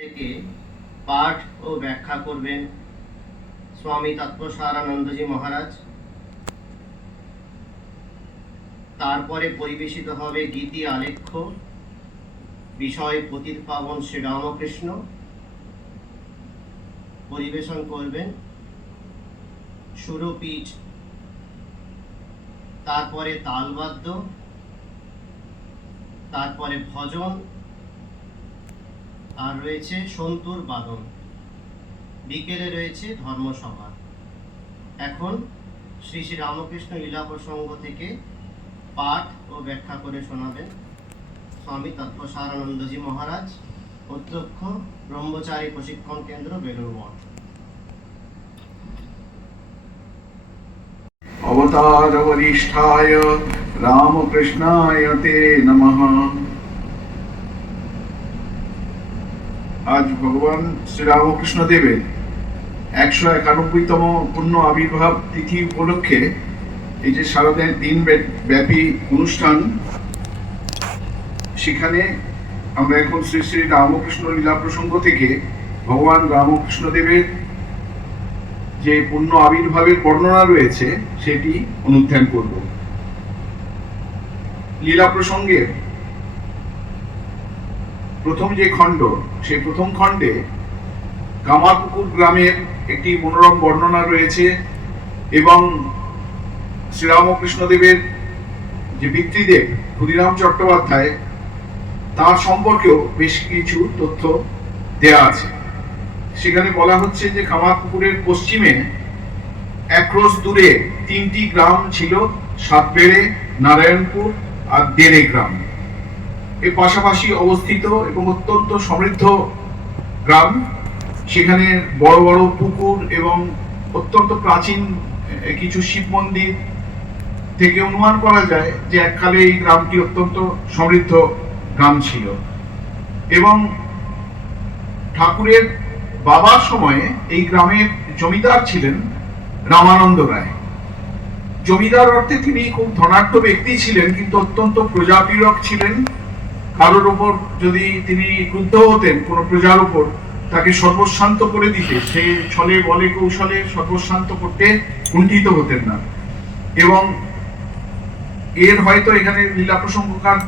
থেকে পাঠ ও ব্যাখ্যা করবেন স্বামী তত্ত্বসারানন্দজি মহারাজ। তারপরে পরিবেশিত হবে গীতি আলেখ্য, বিষয় পতিত পাবন শ্রীরামকৃষ্ণ। পরিবেশন করবেন সুরপীঠ, তারপরে তালবাদ্য, তারপরে ভজন, আর রয়েছে সন্তুর বাদন। বিকেলে রয়েছে ধর্মসভা। এখন শ্রী শ্রী রামকৃষ্ণ লীলা প্রসঙ্গ থেকে পাঠ ও ব্যাখ্যা করে শোনাবেন স্বামী তত্ত্বসারানন্দজি মহারাজ, অধ্যক্ষ, ব্রহ্মচারী প্রশিক্ষণ কেন্দ্র, বেলুড় মঠ। অবতার বরিষ্ঠায় রামকৃষ্ণায় তে নমঃ। আজ ভগবান শ্রী রামকৃষ্ণ দেবের 191তম পূর্ণ আবির্ভাব তিথি উপলক্ষে এই যে সারাদিন ব্যাপী অনুষ্ঠান, সেখানে আমরা এখন শ্রী শ্রী রামকৃষ্ণ লীলা প্রসঙ্গ থেকে ভগবান রামকৃষ্ণ দেবের যে পূর্ণ আবির্ভাবের বর্ণনা রয়েছে সেটি অনুধ্যান করব। লীলা প্রসঙ্গের প্রথম যে খণ্ড, সেই প্রথম খণ্ডে কামারপুকুর গ্রামের একটি মনোরম বর্ণনা রয়েছে এবং শ্রীরামকৃষ্ণ দেবের যে পিতৃদেব ক্ষুদিরাম চট্টোপাধ্যায়, তার সম্পর্কেও বেশ কিছু তথ্য দেয়া আছে। সেখানে বলা হচ্ছে যে কামারপুকুরের পশ্চিমে এক ক্রোশ দূরে 3টি গ্রাম ছিল, সাতবেড়ে, নারায়ণপুর আর দেড়ে গ্রাম। এর পাশাপাশি অবস্থিত এবং অত্যন্ত সমৃদ্ধ গ্রাম। সেখানে বড় বড় পুকুর এবং অত্যন্ত প্রাচীন কিছু শিব মন্দির থেকে অনুমান করা যায় যে এককালে এই গ্রামটি অত্যন্ত সমৃদ্ধ গ্রাম ছিল। এবং ঠাকুরের বাবার সময়ে এই গ্রামের জমিদার ছিলেন রামানন্দ রায়। জমিদার অর্থে তিনি খুব ধনাঢ্য ব্যক্তি ছিলেন, কিন্তু অত্যন্ত প্রজাপীড়ক ছিলেন। কারোর উপর যদি তিনি ক্রুদ্ধ হতেন কোনো প্রজার উপর, তাকে সর্বশান্ত করে দিতে সে ছলে বলে কৌশলে সর্বশান্ত করতে কুণ্ঠিত হতেন না। এবং এর হয়তো এখানে লীলা প্রসঙ্গকার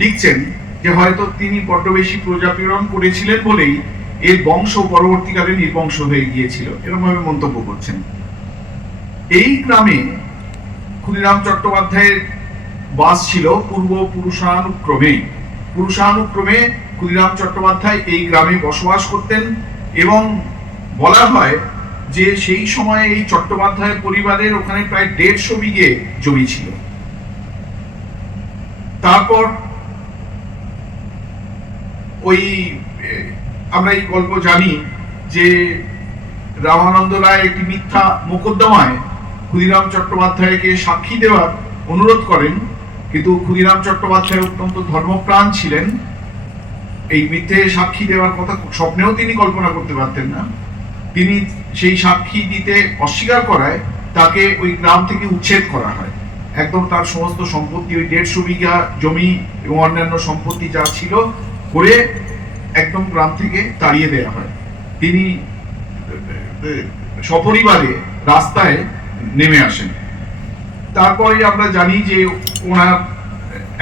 লিখছেন যে হয়তো তিনি বড্ড বেশি প্রজাপীড়ন করেছিলেন বলেই এর বংশ পরবর্তীকালে নির্বংশ হয়ে গিয়েছিল, এরকম ভাবে মন্তব্য করছেন। এই গ্রামে ক্ষুদিরাম চট্টোপাধ্যায়ের বাস ছিল পূর্ব পুরুষানুক্রমে ক্ষুদিরাম চট্টোপাধ্যায় এই গ্রামে বসবাস করতেন। এবং বলা হয় যে সেই সময়ে এই চট্টোপাধ্যায় পরিবারের ওখানে প্রায় 150 বিঘে জমি ছিল। তারপর ওই আমরা এই গল্প জানি যে রামানন্দ রায় একটি মিথ্যা মোকদ্দমায় ক্ষুদিরাম চট্টোপাধ্যায়কে সাক্ষী দেওয়ার অনুরোধ করেন, কিন্তু ক্ষুদিরাম চট্টোপাধ্যায় অত্যন্ত ধর্মপ্রাণ ছিলেন। এই মিথ্যে সাক্ষী দেওয়ার কথা স্বপ্নেও তিনি কল্পনা করতে পারতেন না। তিনি সেই সাক্ষী দিতে অস্বীকার করায় তাকে ওই গ্রাম থেকে উচ্ছেদ করা হয়। একদম তার সমস্ত সম্পত্তি, ওই 150 বিঘা জমি এবং অন্যান্য সম্পত্তি যা ছিল করে একদম গ্রাম থেকে তাড়িয়ে দেওয়া হয়। তিনি সপরিবারে রাস্তায় নেমে আসেন। তারপরে আমরা জানি যে ওনার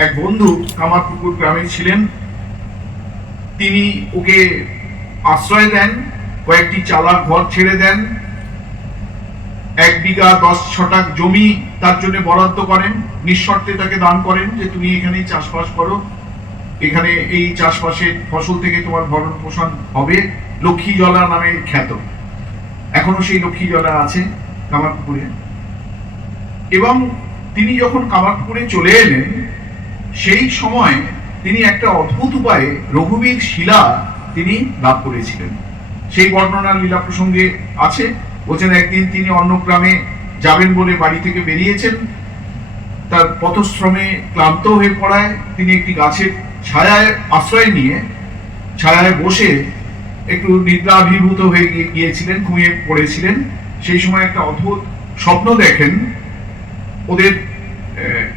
এক বন্ধু কামারপুকুর গ্রামে ছিলেন, তিনি ওকে আশ্রয় দেন, কয়েকটি চালা ঘর ছেড়ে দেন, 1 বিঘা 10 ছটাক জমি তার জন্য বরাদ্দ করেন, নিঃশর্তে তাকে দান করেন যে তুমি এখানেই চাষবাস করো, এখানে এই চাষবাসের ফসল থেকে তোমার ভরণ পোষণ হবে। লক্ষ্মী জলা নামে খ্যাত, এখনো সেই লক্ষ্মী জলা আছে কামারপুকুরে। এবং তিনি যখন কামারপুকুরে চলে এলেন, সেই সময় তিনি একটা অদ্ভুত উপায়ে রঘুবীর শিলা তিনি লাভ করেছিলেন। সেই বর্ণনা লীলা প্রসঙ্গে আছে। বলছেন একদিন তিনি অন্য গ্রামে যাবেন বলে বাড়ি থেকে বেরিয়েছেন। তার পথশ্রমে ক্লান্ত হয়ে পড়ায় তিনি একটি গাছের ছায়ায় আশ্রয় নিয়ে ছায়ায় বসে একটু নিদ্রাভিভূত হয়ে গিয়েছিলেন, ঘুমিয়ে পড়েছিলেন। সেই সময় একটা অদ্ভুত স্বপ্ন দেখেন। ওদের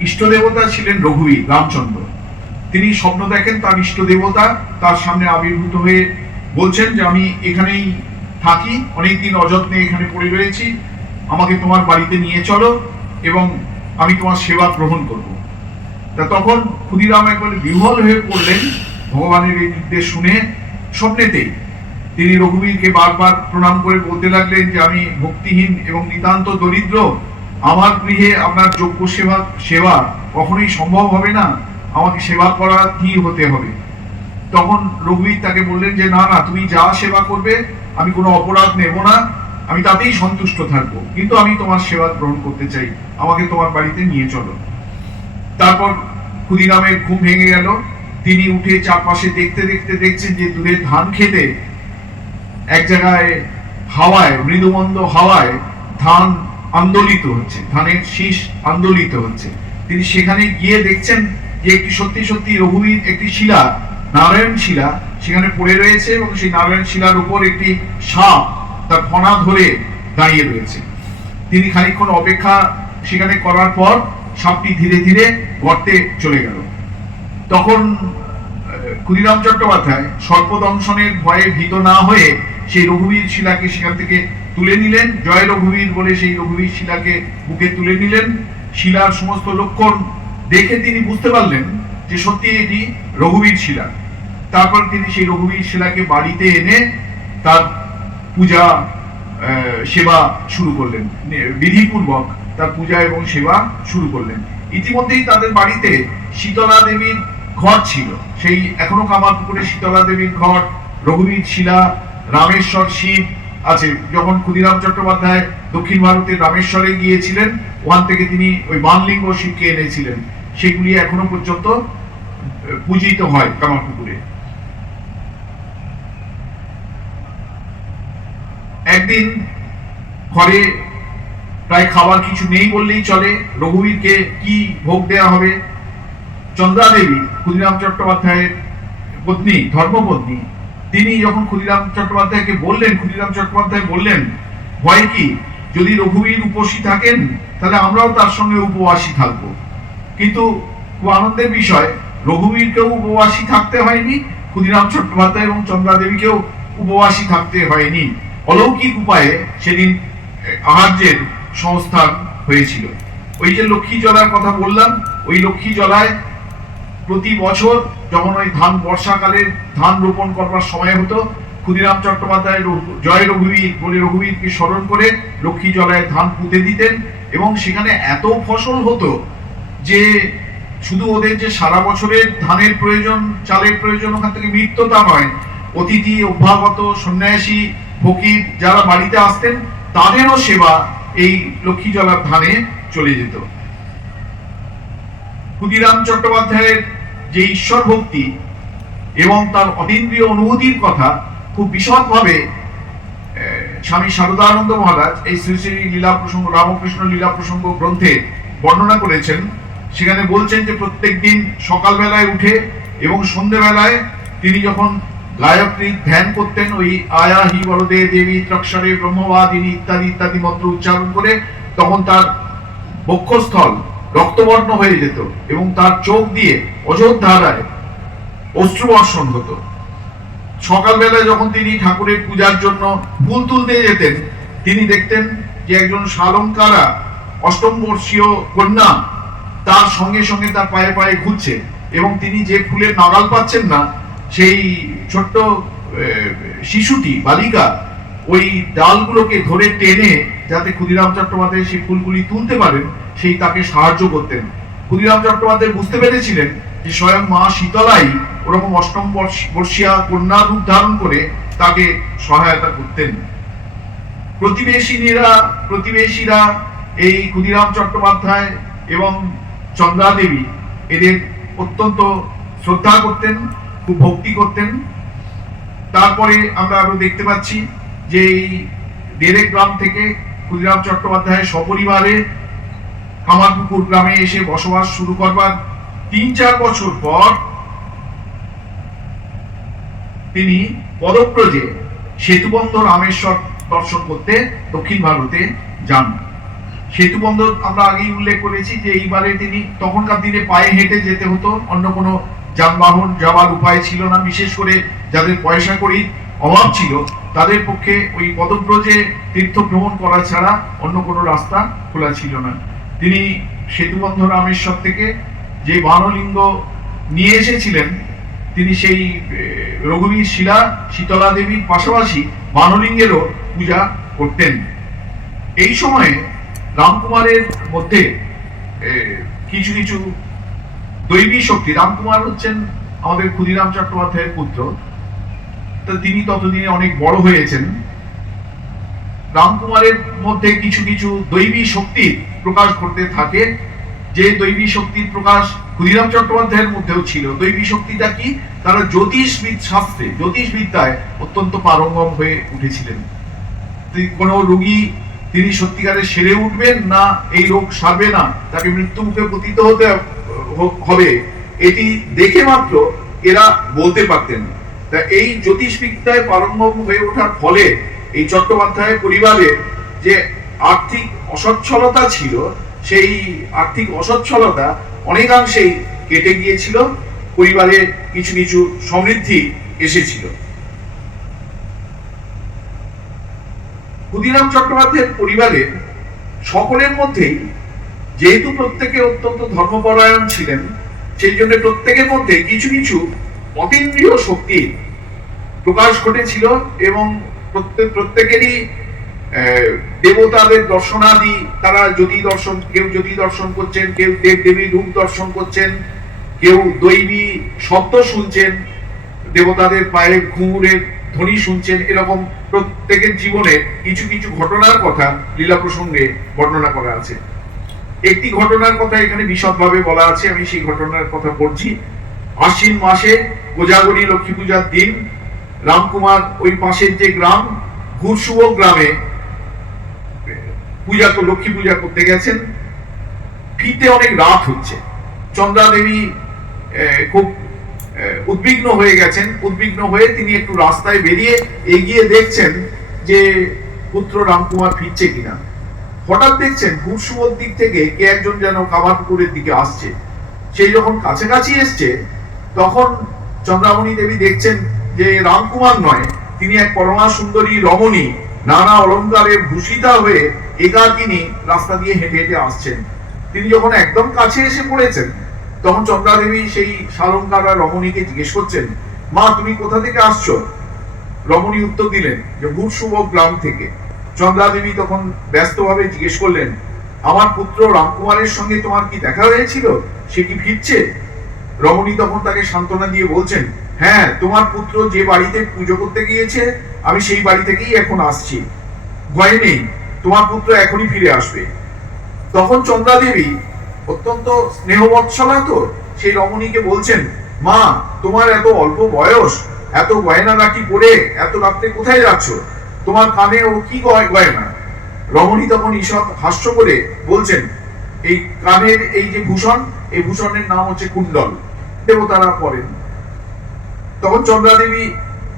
ইষ্ট দেবতা ছিলেন রঘুবীর রামচন্দ্র। তিনি স্বপ্ন দেখেন তার ইষ্ট দেবতা তার সামনে আবির্ভূত হয়ে বলছেন যে আমি এখানেই থাকি, অনেকদিন অযত্নে এখানে পড়ে রয়েছি, আমাকে তোমার বাড়িতে নিয়ে চলো এবং আমি তোমার সেবা গ্রহণ করব। তা তখন ক্ষুদিরাম একবার বিহ্বল হয়ে পড়লেন ভগবানের এই নির্দেশ শুনে। স্বপ্নেতেই তিনি রঘুবীরকে বারবার প্রণাম করে বলতে লাগলেন যে আমি ভক্তিহীন এবং নিতান্ত দরিদ্র, আমার গৃহে আপনার যোগ্য সেবা কখনোই সম্ভব হবে না, আমাকে সেবা করা কি হতে হবে। তখন রঘুবীর তাকে বললেন যে না না, তুমি যা সেবা করবে আমি কোনো অপরাধ নেব না, আমি তাতেই সন্তুষ্ট থাকবো, কিন্তু আমি তোমার সেবা গ্রহণ করতে চাই, আমাকে তোমার বাড়িতে নিয়ে চলো। তারপর ক্ষুদিরামের ঘুম ভেঙে গেল। তিনি উঠে চারপাশে দেখতে দেখতে দেখছেন যে দূরে ধান খেতে এক জায়গায় হাওয়ায়, মৃদুমন্দ হাওয়ায় ধান আন্দোলিত হচ্ছে, ধানের শীষ আন্দোলিত হচ্ছে। তিনি সেখানে গিয়ে দেখছেন যে একটি সত্যি সত্যি রঘুবীর একটি শিলা, নারায়ণ শিলা সেখানে পড়ে রয়েছে এবং সেই নারায়ণ শিলার উপর একটি সাপ তার ফণা ধরে দাঁড়িয়ে রয়েছে। তিনি খানিকক্ষণ অপেক্ষা সেখানে করার পর সাপটি ধীরে ধীরে গর্তে চলে গেল। তখন ক্ষুদিরাম চট্টোপাধ্যায় সর্পদংশনের ভয়ে ভীত না হয়ে সেই রঘুবীর শিলাকে সেখান থেকে তুলে নিলেন, জয় রঘুবীর বলে সেই রঘুবীর শিলাকে বুকে তুলে নিলেন। শিলার সমস্ত লক্ষণ দেখে তিনি বুঝতে পারলেন যে সত্যি এটি রঘুবীর শিলা। তারপর তিনি সেই রঘুবীর শিলাকে বাড়িতে এনে তার পূজা সেবা শুরু করলেন, বিধিপূর্বক তার পূজা এবং সেবা শুরু করলেন। ইতিমধ্যেই তাদের বাড়িতে শীতলা দেবীর ঘর ছিল, সেই এখনো কামারপুকুরে শীতলা দেবীর ঘর, রঘুবীর শিলা, রামেশ্বর শিব আছে। যখন ক্ষুদিরাম চট্টোপাধ্যায় দক্ষিণ ভারতের রামেশ্বরে গিয়েছিলেন, ওখান থেকে তিনি ওই বানলিঙ্গ শিবকে এনেছিলেন, সেগুলি এখনো পর্যন্ত পূজিত হয় কামারপুকুরে। একদিন ঘরে প্রায় খাবার কিছু নেই বললেই চলে, রঘুবীরকে কি ভোগ দেওয়া হবে। চন্দ্রা দেবী ক্ষুদিরাম চট্টোপাধ্যায়ের পত্নী, ধর্মপত্নী, তিনি যখন ক্ষুদিরাম চট্টোপাধ্যায়কে বললেন, ক্ষুদিরাম চট্টোপাধ্যায় বললেন ভয় কি, যদি রঘুবীর উপসী থাকেন তাহলে আমরাও তার সঙ্গে উপবাসী থাকবো। কিন্তু খুব আনন্দের বিষয়, রঘুবীরকেও উপবাসী থাকতে হয়নি, ক্ষুদিরাম চট্টোপাধ্যায় এবং চন্দ্রা দেবীকেও উপবাসী থাকতে হয়নি। অলৌকিক উপায়ে সেদিন আহার্যের সংস্থান হয়েছিল। ওই যে লক্ষ্মী জলার কথা বললাম, ওই লক্ষ্মী জলায় প্রতি বছর যখন ওই ধান বর্ষাকালে ধান রোপণ করবার সময় হতো, ক্ষুদিরাম চট্টোপাধ্যায় জয় রঘুবীর বলে রঘুবীরকে স্মরণ করে লক্ষ্মী জলায় ধান পুঁতে দিতেন এবং সেখানে এত ফসল হতো যে শুধু ওদের যে সারা বছরের ধানের প্রয়োজন, চালের প্রয়োজন ওখান থেকে মিটত তা নয়, অতিথি, অভ্যাগত, সন্ন্যাসী, ফকির যারা বাড়িতে আসতেন তাদেরও সেবা এই লক্ষ্মী জলার ধানে চলে যেত। ক্ষুদিরাম চট্টোপাধ্যায়ের যে ঈশ্বর ভক্তি এবং তার অতীন্দ্রিয় অনুভূতির কথা খুব বিশদভাবে স্বামী শারদানন্দ মহারাজ এই শ্রী শ্রী লীলা প্রসঙ্গ, রামকৃষ্ণ লীলা প্রসঙ্গ গ্রন্থে বর্ণনা করেছেন। সেখানে বলছেন যে প্রত্যেক দিন সকালবেলায় উঠে এবং সন্ধ্যেবেলায় তিনি যখন গায়ত্রী ধ্যান করতেন, ওই আয়া হি বরদে দেবী ত্রক্ষরে ব্রহ্মবাদিনী ইত্যাদি ইত্যাদি মন্ত্র উচ্চারণ করে, তখন তার বক্ষস্থল রক্তবর্ণ হয়ে যেত এবং তার চোখ দিয়ে অযোধ্যারায় অশ্রুবর্ষণ হতো। সকালবেলায় যখন তিনি ঠাকুরের পূজার জন্য ফুল তুলতে যেতেন, তিনি দেখতেন যে একজন সালঙ্কারা অষ্টম বর্ষীয় কন্যা তার সঙ্গে সঙ্গে তার পায়ে পায়ে ঘুরছে এবং তিনি যে ফুলের নাগাল পাচ্ছেন না, সেই ছোট্ট শিশুটি, বালিকা, ওই ডালগুলোকে ধরে টেনে যাতে ক্ষুদিরাম চট্টোপাধ্যায় সেই ফুলগুলি তুলতে পারেন সেই তাকে সাহায্য করতেন। ক্ষুদিরাম চট্টোপাধ্যায় বুঝতে পেরেছিলেন যে স্বয়ং মা শীতলাই ওরকম অষ্টম বর্ষীয়া কন্যা রূপ ধারণ করে তাকে সহায়তা করতেন। প্রতিবেশীরা এই ক্ষুদিরাম চট্টোপাধ্যায় এবং চন্দ্রা দেবী এদের অত্যন্ত শ্রদ্ধা করতেন, খুব ভক্তি করতেন। তারপরে আমরা আরো দেখতে পাচ্ছি যে এই দেড়েক গ্রাম থেকে ক্ষুদিরাম চট্টোপাধ্যায় সপরিবারে কামারপুকুর গ্রামে এসে বসবাস শুরু করবার ৩-৪ বছর পর তিনি পদব্রজে সেতুবন্ধ রামেশ্বর দর্শন করতে দক্ষিণ ভারতে যান। সেতুবন্ধ আমরা আগেই উল্লেখ করেছি যে এইবারে তিনি, তখনকার দিনে পায়ে হেঁটে যেতে হতো, অন্য কোনো যানবাহন যাওয়ার উপায় ছিল না, বিশেষ করে যাদের পয়সা কড়ির অভাব ছিল, তাদের পক্ষে ওই পদব্রজে তীর্থ ভ্রমণ করা ছাড়া অন্য কোনো রাস্তা খোলা ছিল না। তিনি সেতুবন্ধ রামেশ্বর থেকে যে বানলিঙ্গ নিয়ে এসেছিলেন, তিনি সেই রঘুবীর শিলা শীতলা দেবীর পাশাপাশি বানলিঙ্গেরও পূজা করতেন। এই সময়ে রামকুমারের মধ্যে কিছু কিছু দৈবী শক্তি, রামকুমার হচ্ছেন আমাদের ক্ষুদিরাম চট্টোপাধ্যায়ের পুত্র, তো তিনি ততদিনে অনেক বড় হয়েছেন। রামকুমারের মধ্যে কিছু কিছু দৈবী শক্তির প্রকাশ ঘটতে থাকে, যে দৈবী শক্তির প্রকাশ ক্ষুদিরাম চট্টোপাধ্যায়ের মধ্যেও ছিল। দৈবী শক্তিটা কি? তারা জ্যোতিষবিদ্যায় অত্যন্ত পারঙ্গম হয়ে উঠেছিলেন। কোনো রোগী তিনি সত্যিকারে সেরে উঠবেন না এই রোগ সারবে না, তাকে মৃত্যু মুখে পতিত হতে হবে, এটি দেখে মাত্র এরা বলতে পারতেন। তা এই জ্যোতিষবিদ্যায় পারঙ্গম হয়ে ওঠার ফলে এই চট্টোপাধ্যায় পরিবারের যে আর্থিক অসচ্ছলতা ছিল, সেই আর্থিক অসচ্ছলতা অনেকাংশেই কেটে গিয়েছিল, পরিবারে কিছু কিছু সমৃদ্ধি এসেছিল। ক্ষুদিরাম চট্টোপাধ্যায়ের পরিবারের সকলের মধ্যেই, যেহেতু প্রত্যেকে অত্যন্ত ধর্মপরায়ণ ছিলেন, সেই জন্য প্রত্যেকের মধ্যে কিছু কিছু অতীন্দ্রিয় শক্তি প্রকাশ ঘটেছিল এবং প্রত্যেকেরই দেবতাদের দর্শনাদি, তারা কেউ জ্যোতি দর্শন করছেন, কেউ দেব দেবীর রূপ দর্শন করছেন, কেউ দৈবী শব্দ শুনছেন, দেবতাদের পায়ের ঘুঙুরের ধ্বনি শুনছেন। এরকম প্রত্যেকের জীবনে কিছু কিছু ঘটনার কথা লীলা প্রসঙ্গে বর্ণনা করা আছে। একটি ঘটনার কথা এখানে বিশদভাবে বলা আছে, আমি সেই ঘটনার কথা পড়ছি। আশ্বিন মাসে কোজাগরী লক্ষ্মী পূজার দিন রামকুমার ওই পাশের যে গ্রাম ঘুরসুবো গ্রামে লক্ষ্মী পূজা করতে গেছেন। ফিরতে অনেক রাত হচ্ছে। চন্দ্রা দেবী খুব উদ্বিগ্ন হয়ে গেছেন। উদ্বিগ্ন হয়ে তিনি একটু রাস্তায় বেরিয়ে এগিয়ে দেখছেন যে পুত্র রামকুমার ফিরছে কিনা। হঠাৎ দেখছেন ঘুরসুবোর দিক থেকে কে একজন যেন কামারপুকুরের দিকে আসছে। সেই যখন কাছাকাছি এসছে, তখন চন্দ্রামণি দেবী দেখছেন যে রামকুমার নয়, তিনি এক পরমা সুন্দরী রমণী, নানা অলঙ্কারে ভূষিতা হয়ে একাকিনী রাস্তা দিয়ে হেঁটে হেঁটে আসছেন। তিনি যখন একদম কাছে এসে পড়েছেন, তখন চন্দ্রা দেবী সেই সালঙ্কারা রমণীকে জিজ্ঞেস করছেন, মা তুমি কোথা থেকে আসছো? রমণী উত্তর দিলেন যে ঘুরসুব গ্রাম থেকে। চন্দ্রা দেবী তখন ব্যস্তভাবে জিজ্ঞেস করলেন, আমার পুত্র রামকুমারের সঙ্গে তোমার কি দেখা হয়েছিল? সে কি ফিরছে? রমণী তখন তাকে সান্ত্বনা দিয়ে বলছেন, হ্যাঁ, তোমার পুত্র যে বাড়িতে পুজো করতে গিয়েছে আমি সেই বাড়ি থেকেই এখন আসছি, ভয় নেই, তোমার পুত্র এখনই ফিরে আসবে। তখন চন্দ্রা দেবী অত্যন্ত স্নেহবৎসলা তো, সেই রমণীকে বলছেন, মা তোমার এত অল্প বয়স, এত গয়না গাটি পরে এত রাত্রে কোথায় যাচ্ছ? তোমার কানে ও কি গয়না? রমণী তখন ঈষৎ হাস্য করে বলছেন, এই কানের এই যে ভূষণ, এই ভূষণের নাম হচ্ছে কুণ্ডল, দেবতারা পরেন। তখন চন্দ্রা দেবী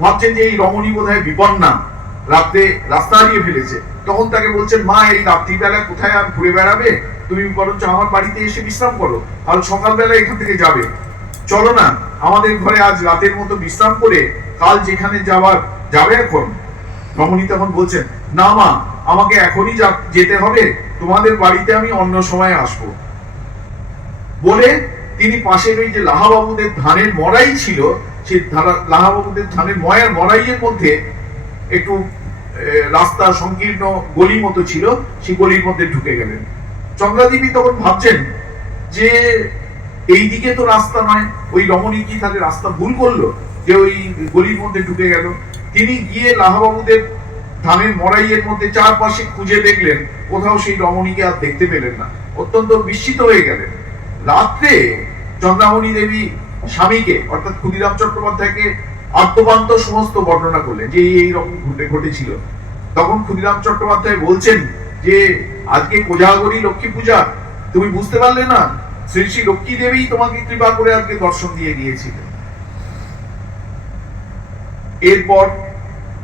ভাবছেন যে এই রমণী বোধহয় বিপন্না, রাত্রে রাস্তা হারিয়ে ফেলেছে। তখন তাকে বলছেন, মা এই রাত্রিবেলা কোথায় আর ঘুরে বেড়াবে, তুমি বরঞ্চ আমার বাড়িতে এসে বিশ্রাম করো, কাল সকালবেলা এখান থেকে যাবে, চলো না আমাদের ঘরে আজ রাতের মতো বিশ্রাম করে কাল যেখানে যাবার যাবে এখন। রমণী তখন বলছেন, না মা, আমাকে এখনই যেতে হবে, তোমাদের বাড়িতে আমি অন্য সময় আসবো। বলে তিনি পাশের ওই যে লাহাবাবুদের ধানের মড়াই ছিল, সেই লাহাবাবুদের ধানের মড়াইয়ের মধ্যে একটু রাস্তা সংকীর্ণ গলি মতো ছিল, সেই গলির মধ্যে ঢুকে গেলেন। চন্দ্রাদেবী তখন ভাবছেন যে এই দিকে তো রাস্তা নয়, ওই রমণী কি তাহলে রাস্তা ভুল করলো যে ওই গলির মধ্যে ঢুকে গেল? তিনি গিয়ে লাহাবাবুদের ধানের মড়াইয়ের মধ্যে চারপাশে খুঁজে দেখলেন, কোথাও সেই রমণীকে আর দেখতে পেলেন না। অত্যন্ত বিস্মিত হয়ে গেলেন। রাত্রে চন্দ্রামণি দেবী স্বামীকে অর্থাৎ ক্ষুদিরাম চট্টোপাধ্যায়কে আত্মবান্ত সমস্ত বর্ণনা করলেন যে এইরকম ঘটেছিল। তখন ক্ষুদিরাম চট্টোপাধ্যায় বলছেন যে আজকে কোজাগরী লক্ষ্মী পূজা, তুমি বুঝতে পারলে না? শ্রী শ্রী লক্ষ্মী দেবী তোমাকে কৃপা করে আজকে দর্শন দিয়ে গিয়েছিলেন। এরপর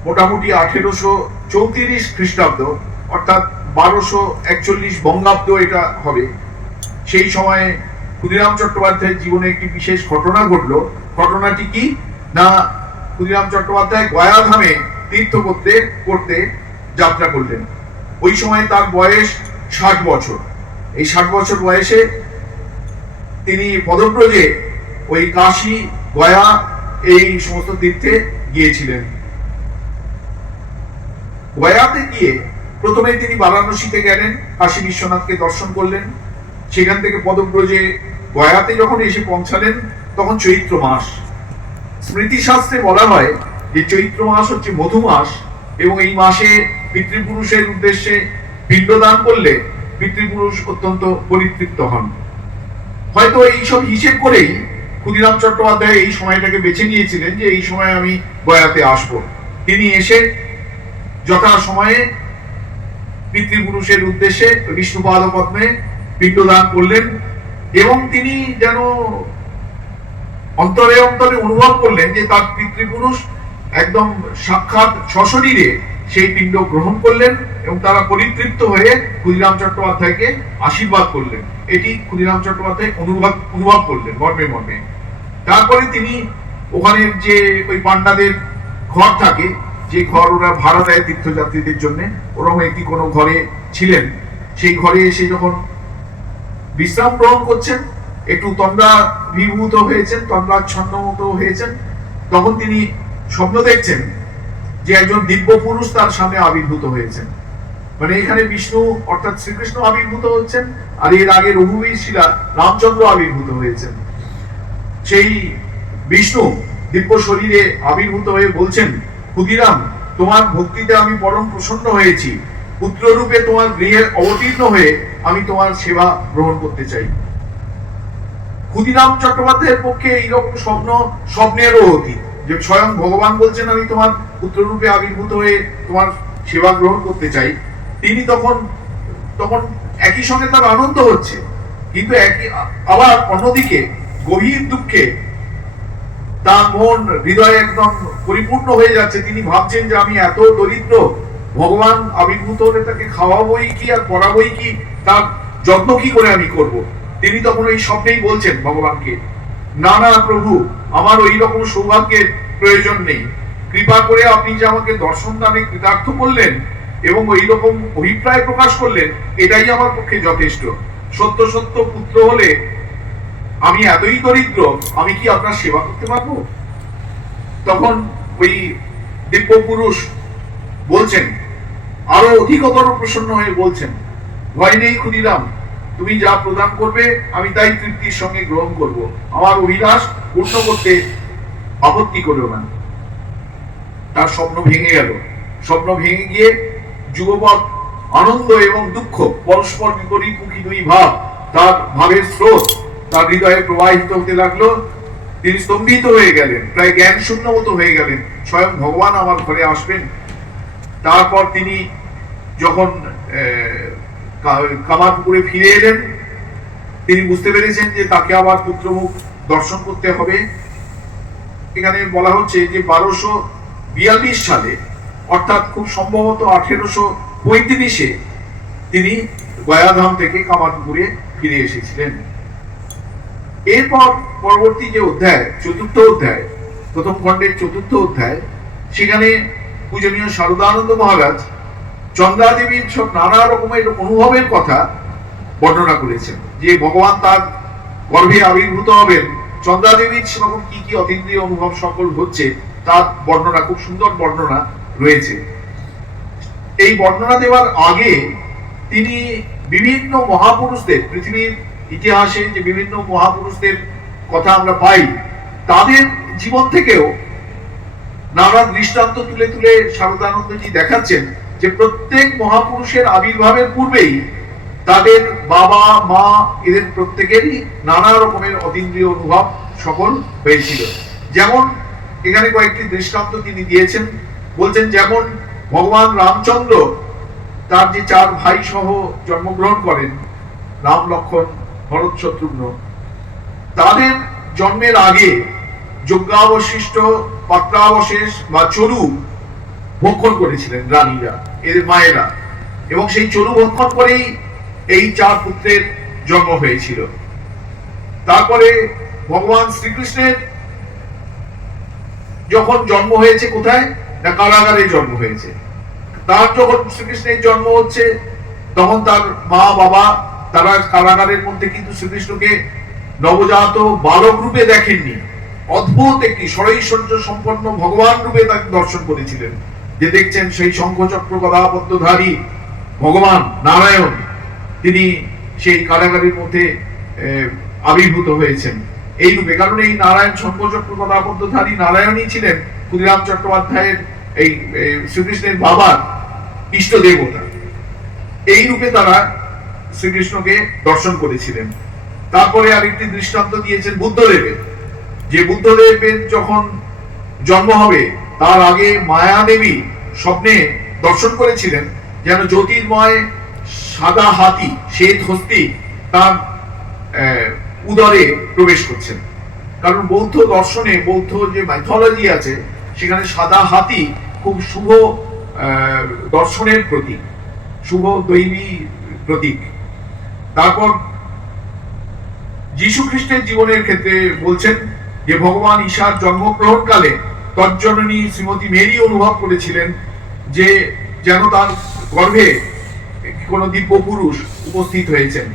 মোটামুটি 1834 খ্রিস্টাব্দ অর্থাৎ 1241 বঙ্গাব্দ এটা হবে। সেই সময়ে ক্ষুদিরাম চট্টোপাধ্যায়ের জীবনে একটি বিশেষ ঘটনা ঘটলো। ঘটনাটি কি না, ক্ষুদিরাম চট্টোপাধ্যায় গয়াধামে তীর্থ করতে যাত্রা করলেন। ওই সময় তার বয়স 60 বছর। এই 60 বছর বয়সে তিনি পদব্রজে ওই কাশী, গয়া এই সমস্ত তীর্থে গিয়েছিলেন। গয়াতে গিয়ে প্রথমে তিনি বারাণসীতে গেলেন, কাশী বিশ্বনাথকে দর্শন করলেন। সেখান থেকে পদব্রজে গয়াতে যখন এসে পৌঁছালেন তখন চৈত্র মাস। স্মৃতিশাস্ত্রে বলা হয় যে চৈত্র মাস হচ্ছে মধু মাস, এবং এই মাসে পিতৃপুরুষের উদ্দেশ্যে পিণ্ডদান করলে পিতৃপুরুষ অত্যন্ত পরিতৃপ্ত হন। হয়তো এইসব হিসেব করেই ক্ষুদিরাম চট্টোপাধ্যায় এই সময়টাকে বেছে নিয়েছিলেন যে এই সময় আমি গয়াতে আসব। তিনি এসে যথা সময়ে পিতৃপুরুষের উদ্দেশ্যে বিষ্ণুপাদ পদ্মে পিণ্ডদান করলেন, এবং তিনি যেন অন্তরে অন্তরে অনুভব করলেন যে তার পিতৃপুরুষ একদম সাক্ষাৎ সশরীরে সেই পিণ্ড গ্রহণ করলেন, এবং তারা পরিতৃপ্ত হয়ে ক্ষুদিরাম চট্টোপাধ্যায়কে আশীর্বাদ করলেন। এটি ক্ষুদিরাম চট্টোপাধ্যায় অনুভব করলেন মর্মে মর্মে। তারপরে তিনি ওখানে যে ওই পান্ডাদের ঘর থাকে, যে ঘর ওরা ভাড়া দেয় তীর্থযাত্রীদের জন্য, ওরকম একটি কোনো ঘরে ছিলেন। সেই ঘরে এসে যখন বিশ্রাম গ্রহণ করছেন, একটু তন্দ্রাভিভূত হয়েছেন, তন্দ্রাচ্ছন্ন মতো হয়েছেন, তখন তিনি স্বপ্ন দেখছেন যে একজন দিব্য পুরুষ তার সামনে আবির্ভূত হয়েছেন। মানে এখানে বিষ্ণু অর্থাৎ শ্রীকৃষ্ণ আবির্ভূত হচ্ছেন, আর এর আগে রঘুবীর শিলা রামচন্দ্র আবির্ভূত হয়েছেন। সেই বিষ্ণু দিব্য শরীরে আবির্ভূত হয়ে বলছেন, ক্ষুদিরাম, তোমার ভক্তিতে আমি পরম প্রসন্ন হয়েছি। পুত্ররূপে তোমার গৃহে অবতীর্ণ হয়ে আমি তোমার সেবা গ্রহণ করতে চাই। ক্ষুদিরাম চট্টোপাধ্যায়ের পক্ষে এইরকম স্বপ্ন স্বপ্নেরও অতীত, যে স্বয়ং ভগবান বলছেন আমি তোমার পুত্ররূপে আবির্ভূত হয়ে তোমার সেবা গ্রহণ করতে চাই। তিনি তখন একই সঙ্গে তার আনন্দ হচ্ছে, কিন্তু আবার অন্যদিকে গভীর দুঃখে তার মন হৃদয় একদম পরিপূর্ণ হয়ে যাচ্ছে। তিনি ভাবছেন যে আমি এত দরিদ্র, ভগবান আবির্ভূত হলে তাকে খাওয়াবই কি আর পড়াবই কি, তার যত্ন কি করে আমি করব। তিনি তখন ওই স্বপ্নেই বলছেন ভগবানকে, না না প্রভু, আমার ওই রকম সৌভাগ্যের প্রয়োজন নেই। কৃপা করে আপনি যে আমাকে দর্শন দানে কৃতার্থ করলেন এবং ওই রকম অভিপ্রায় প্রকাশ করলেন, এটাই আমার পক্ষে যথেষ্ট। সত্য সত্য পুত্র হলে আমি এতই দরিদ্র, আমি কি আপনার সেবা করতে পারবো? তখন ওই দিব্য পুরুষ বলছেন, আরো অধিকতর প্রসন্ন হয়ে বলছেন, ভয় নেই ক্ষুদিরাম, তুমি যা প্রদান করবে আমি তাই তৃপ্তির সঙ্গে গ্রহণ করব। আমার অভিলাষ পূর্ণ করতে আপত্তি করো না। তার স্বপ্ন ভেঙে গেল। স্বপ্ন ভেঙে গিয়ে যুগপৎ আনন্দ এবং দুঃখ, পরস্পর বিপরীতমুখী দুই ভাব, তার ভাবের স্রোত তার হৃদয়ে প্রবাহিত হতে লাগলো। তিনি স্তম্ভিত হয়ে গেলেন, প্রায় জ্ঞান শূন্য মতো হয়ে গেলেন। স্বয়ং ভগবান আমার ঘরে আসবেন। তারপর তিনি যখন কামারপুকুরে ফিরে এলেন, তিনি বুঝতে পেরেছেন যে তাকে আবার পুত্রমুখ দর্শন করতে হবে। এখানে বলা হচ্ছে যে 1242 সালে, অর্থাৎ খুব সম্ভবত 1835-এ তিনি গয়াধাম থেকে কামারপুকুরে ফিরে এসেছিলেন। এরপর পরবর্তী যে অধ্যায়, চতুর্থ অধ্যায়, প্রথম খণ্ডের চতুর্থ অধ্যায়, সেখানে পূজনীয় শারদানন্দ মহারাজ চন্দ্রা দেবীর সব নানা রকমের অনুভবের কথা বর্ণনা করেছেন। যে ভগবান তার গর্ভে আবির্ভূত হবেন, চন্দ্রা দেবীর সেরকম কি কি অতীন্দ্রিয় অনুভব সকল হচ্ছে তার বর্ণনা, খুব সুন্দর বর্ণনা রয়েছে। এই বর্ণনা দেওয়ার আগে তিনি বিভিন্ন মহাপুরুষদের, পৃথিবীর ইতিহাসে যে বিভিন্ন মহাপুরুষদের কথা আমরা পাই, তাদের জীবন থেকেও নানা দৃষ্টান্ত তুলে তুলে শারদানন্দজি দেখাচ্ছেন যে প্রত্যেক মহাপুরুষের আবির্ভাবের পূর্বেই তাদের বাবা মা এদের প্রত্যেকেরই নানা রকমের অতীন্দ্রিয় অনুভব সকল হয়েছিল। যেমন এখানে কয়েকটি দৃষ্টান্ত তিনি দিয়েছেন। বলছেন যেমন ভগবান রামচন্দ্র তার যে 4 ভাই সহ জন্মগ্রহণ করেন, রাম, লক্ষ্মণ, ভরত, শত্রুঘ্ন, তাদের জন্মের আগে যজ্ঞাবশিষ্ট, পাত্রাবশেষ বা চরু ভক্ষণ করেছিলেন রানীরা, এদের মায়েরা, এবং সেই চরু ভক্ষণ করেই এই 4 পুত্রের জন্ম হয়েছিল। তারপরে ভগবান শ্রীকৃষ্ণের যখন জন্ম হয়েছে কোথায়, না কারাগারে জন্ম হয়েছে। তার যখন শ্রীকৃষ্ণের জন্ম হচ্ছে তখন তার মা বাবা তারা কারাগারের মধ্যে কিন্তু শ্রীকৃষ্ণকে নবজাত বালক রূপে দেখেননি, অদ্ভুত একটি ষড়ৈশ্বর্য সম্পন্ন ভগবান রূপে তাকে দর্শন করেছিলেন। যে দেখছেন সেই শঙ্খচক্র গদাপদ্মধারী ভগবান নারায়ণ, তিনি সেই কারাগারের মধ্যে আবির্ভূত হয়েছেন এই রূপে। কারণ এই নারায়ণ শঙ্খচক্র গদাপদ্মধারী নারায়ণই ছিলেন ক্ষুদিরাম চট্টোপাধ্যায়ের এই শ্রীকৃষ্ণের বাবার ইষ্ট দেবতা। এই রূপে তারা শ্রীকৃষ্ণকে দর্শন করেছিলেন। তারপরে আরেকটি দৃষ্টান্ত দিয়েছেন বুদ্ধদেবের, যে বুদ্ধদেবের যখন জন্ম হবে তার আগে মায়া দেবী স্বপ্নে দর্শন করেছিলেন যেন জ্যোতির্ময় সাদা হাতি শ্বেত হস্তি তার উদরে প্রবেশ করছেন। কারণ বৌদ্ধ দর্শনে, বৌদ্ধ যে মাইথোলজি আছে সেখানে সাদা হাতি খুব শুভ দর্শনের প্রতীক, শুভ দৈবী প্রতীক। তারপর যীশু খ্রিস্টের জীবনের ক্ষেত্রে বলছেন যে ভগবান ঈশার জন্মগ্রহণকালে তজ্জননী শ্রীমতী মেরি অনুভব করেছিলেন যে যেন তার গর্ভে কোন দিব্য পুরুষ উপস্থিত হয়েছেন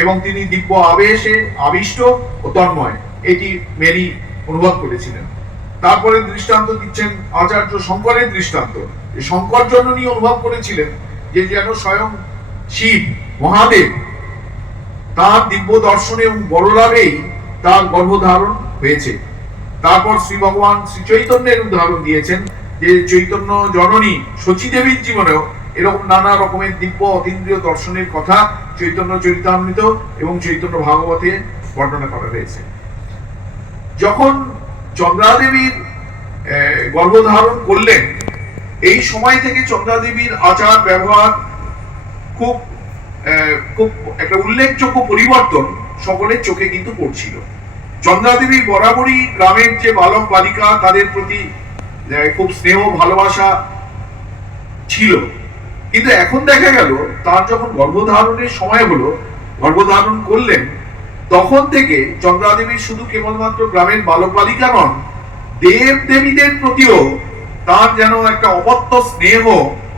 এবং তিনি দিব্য আবেশে আবিষ্ট ও তন্ময়, এটি মেরি অনুভব করেছিলেন। তারপরে দৃষ্টান্ত দিচ্ছেন আচার্য শঙ্করের দৃষ্টান্ত, শঙ্কর জননী অনুভব করেছিলেন যে যেন স্বয়ং শিব মহাদেব তার দিব্য দর্শনে এবং বড়লাভেই তার গর্ভধারণ হয়েছে। তারপর শ্রী ভগবান শ্রী চৈতন্যের উদাহরণ দিয়েছেন যে চৈতন্য জননী শচী দেবীর জীবনেও এরকম নানা রকমের দিব্য অতীন্দ্রিয় দর্শনের কথা চৈতন্য চরিতামৃত এবং চৈতন্য ভাগবতে বর্ণনা করা হয়েছে। যখন চন্দ্রা দেবীর গর্ভধারণ করলেন এই সময় থেকে চন্দ্রা দেবীর আচার ব্যবহার খুব খুব একটা উল্লেখযোগ্য পরিবর্তন সকলের চোখে কিন্তু পড়ছিল। চন্দ্রা দেবী বরাবরই গ্রামের যে বালক বালিকা তাদের প্রতি খুব স্নেহ ভালোবাসা ছিল, কিন্তু এখন দেখা গেল তার যখন গর্ভধারণের সময় হলো, গর্ভধারণ করলেন, তখন থেকে চন্দ্রা দেবীর শুধু কেবলমাত্র গ্রামের বালক বালিকা নন, দেব দেবীদের প্রতিও তার যেন একটা অপত্য স্নেহ